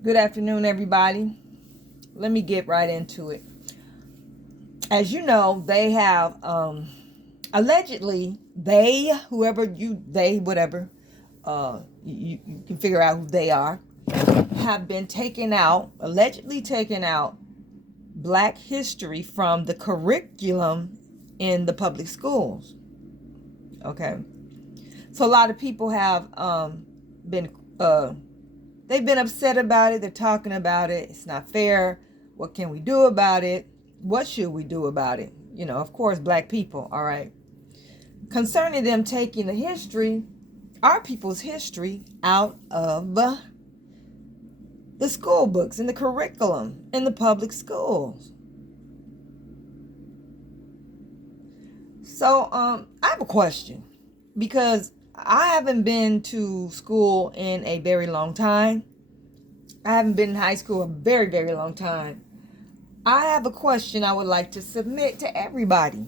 Good afternoon, everybody. Let me get right into it. As you know, they have allegedly whatever, you can figure out who they are, have been allegedly taken out Black history from the curriculum in the public schools. Okay, so a lot of people have been they've been upset about it. They're talking about it. It's not fair. What can we do about it? What should we do about it? Of course, Black people, all right. Concerning them taking our people's history, out of the school books and the curriculum in the public schools. So, I have a question because I haven't been to school in a very long time. I haven't been in high school a very, very long time. I have a question I would like to submit to everybody,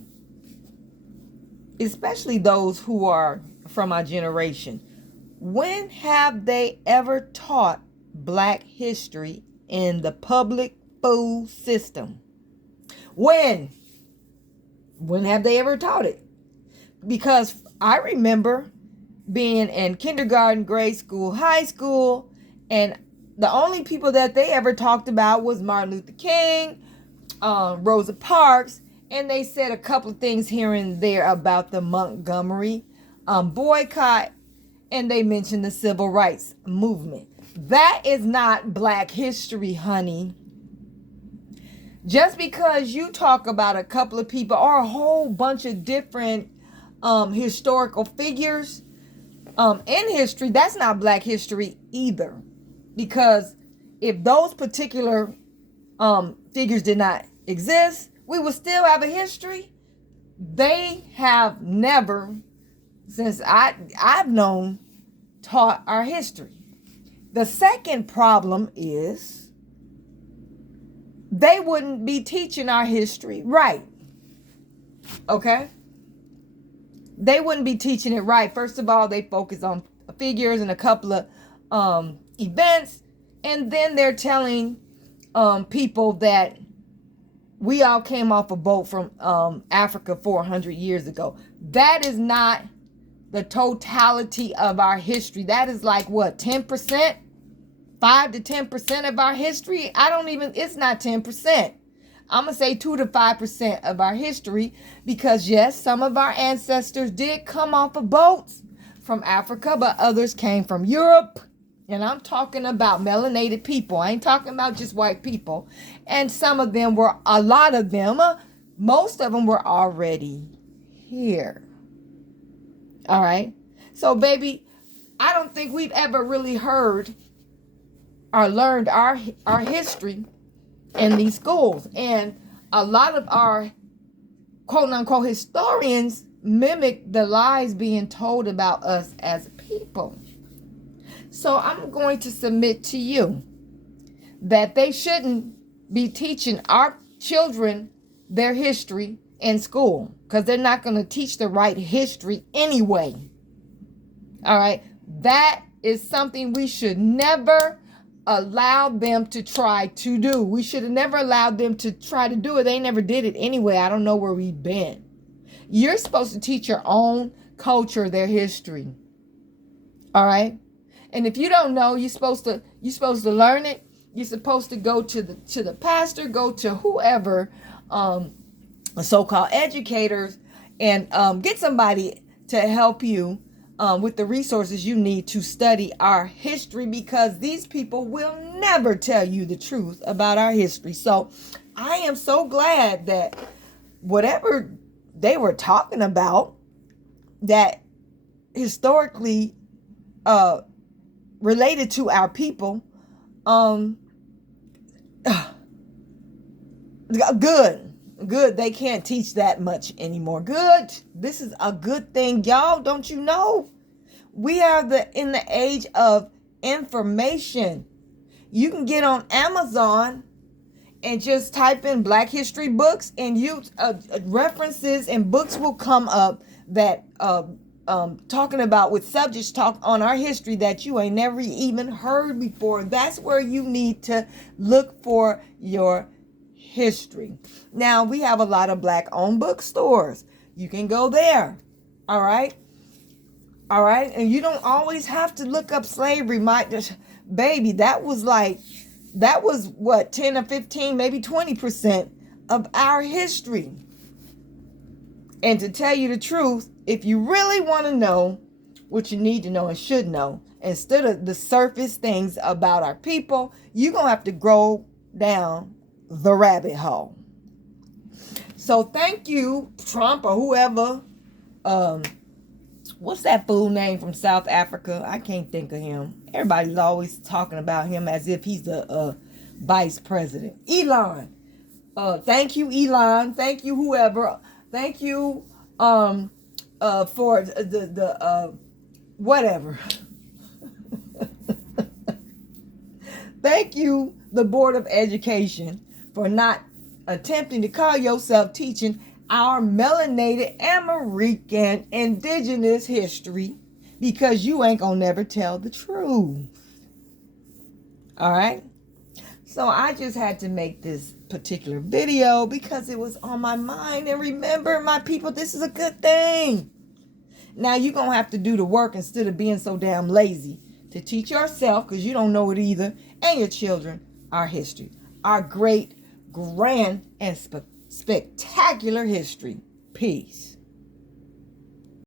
especially those who are from our generation. When have they ever taught Black history in the public school system? When? When have they ever taught it? Because I remember being in kindergarten, grade school, high school, and the only people that they ever talked about was Martin Luther King, Rosa Parks, and they said a couple of things here and there about the Montgomery boycott, and they mentioned the civil rights movement. That is not Black history, honey. Just because you talk about a couple of people or a whole bunch of different historical figures in history, that's not Black history either. Because if those particular figures did not exist, we would still have a history. They have never, since I've known, taught our history. The second problem is they wouldn't be teaching our history right. Okay? They wouldn't be teaching it right. First of all, they focus on figures and a couple of events, and then they're telling people that we all came off a boat from Africa 400 years ago. That is not the totality of our history. That is like what, 10%? 5 to 10% of our history? It's not 10%. I'm going to say 2 to 5% of our history, because yes, some of our ancestors did come off of boats from Africa, but others came from Europe. And I'm talking about melanated people. I ain't talking about just white people. And a lot of them, most of them were already here. All right. So, baby, I don't think we've ever really heard or learned our history in these schools. And a lot of our quote unquote historians mimic the lies being told about us as people. So I'm going to submit to you that they shouldn't be teaching our children their history in school, because they're not going to teach the right history anyway. All right. That is something we should never allow them to try to do. We should have never allowed them to try to do it. They never did it anyway. I don't know where we've been. You're supposed to teach your own culture, their history. All right. And if you don't know, you're supposed to learn it. You're supposed to go to the pastor, go to whoever, so-called educators, and get somebody to help you with the resources you need to study our history, because these people will never tell you the truth about our history. So I am so glad that whatever they were talking about, that historically related to our people, good, they can't teach that much anymore. Good. This is a good thing, y'all. Don't you know? We are in the age of information. You can get on Amazon and just type in Black history books, and you references and books will come up that talking about with subjects talk on our history that you ain't never even heard before. That's where you need to look for your history. Now, we have a lot of Black-owned bookstores. You can go there. All right? All right? And you don't always have to look up slavery. Baby, that was what, 10 or 15, maybe 20% of our history. And to tell you the truth, if you really want to know what you need to know and should know, instead of the surface things about our people, you're going to have to go down the rabbit hole. So thank you, Trump or whoever. What's that fool name from South Africa? I can't think of him. Everybody's always talking about him as if he's a vice president. Elon. Thank you, Elon. Thank you, whoever. Thank you for the whatever. Thank you, the Board of Education, for not attempting to call yourself teaching our melanated American indigenous history, because you ain't gonna never tell the truth. All right? So I just had to make this particular video because it was on my mind. And remember, my people, this is a good thing. Now you're going to have to do the work instead of being so damn lazy to teach yourself, because you don't know it either, and your children, our history, our great, grand, and spectacular history. Peace.